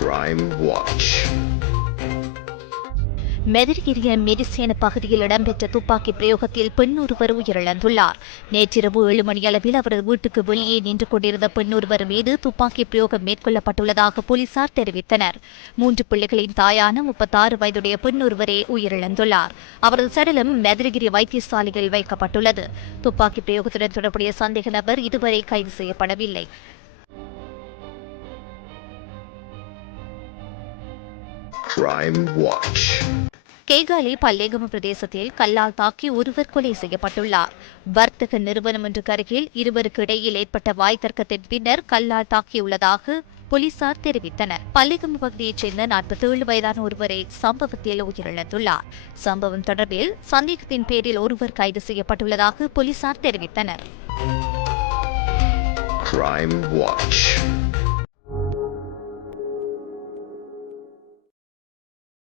Crime watch மெதிரிய மெடிசேன பகுதியில் இடம்பெற்ற துப்பாக்கி பிரயோகத்தில் பெண் ஒருவர் உயிரிழந்துள்ளார். நேற்றிரவு ஏழு மணி அளவில் அவரது வீட்டுக்கு வெளியே நின்று கொண்டிருந்த பெண் ஒருவர் மீது துப்பாக்கி பிரயோகம் மேற்கொள்ளப்பட்டுள்ளதாக போலீசார் தெரிவித்தனர். மூன்று பிள்ளைகளின் தாயான முப்பத்தாறு வயதுடைய பெண் ஒருவரே உயிரிழந்துள்ளார். அவரது சடலம் மெதிரிகிரி வைத்தியசாலையில் வைக்கப்பட்டுள்ளது. துப்பாக்கி பிரயோகத்துடன் தொடர்புடைய சந்தேக நபர் இதுவரை கைது செய்யப்படவில்லை. Crime Watch. கேகாலி பல்லேகம பிரதேசத்தில் கல்லால் தாக்கி ஒருவர் கொலை செய்யப்பட்டுள்ளார் வர்த்தக நிறுவனம் ஒன்றுக்கு அருகில் இருவருக்கு இடையில் ஏற்பட்ட வாய் தர்க்கத்தின் பின்னர் கல்லால் தாக்கியுள்ளதாக போலீசார் தெரிவித்தனர் பல்லிகம் பகுதியைச் சேர்ந்த நாற்பத்தி ஏழு வயதான ஒருவரை சம்பவத்தில் உயிரிழந்துள்ளார் சம்பவம் தொடர்பில் சந்தேகத்தின் பேரில் ஒருவர் கைது செய்யப்பட்டுள்ளதாக போலீசார் தெரிவித்தனர் Crime Watch.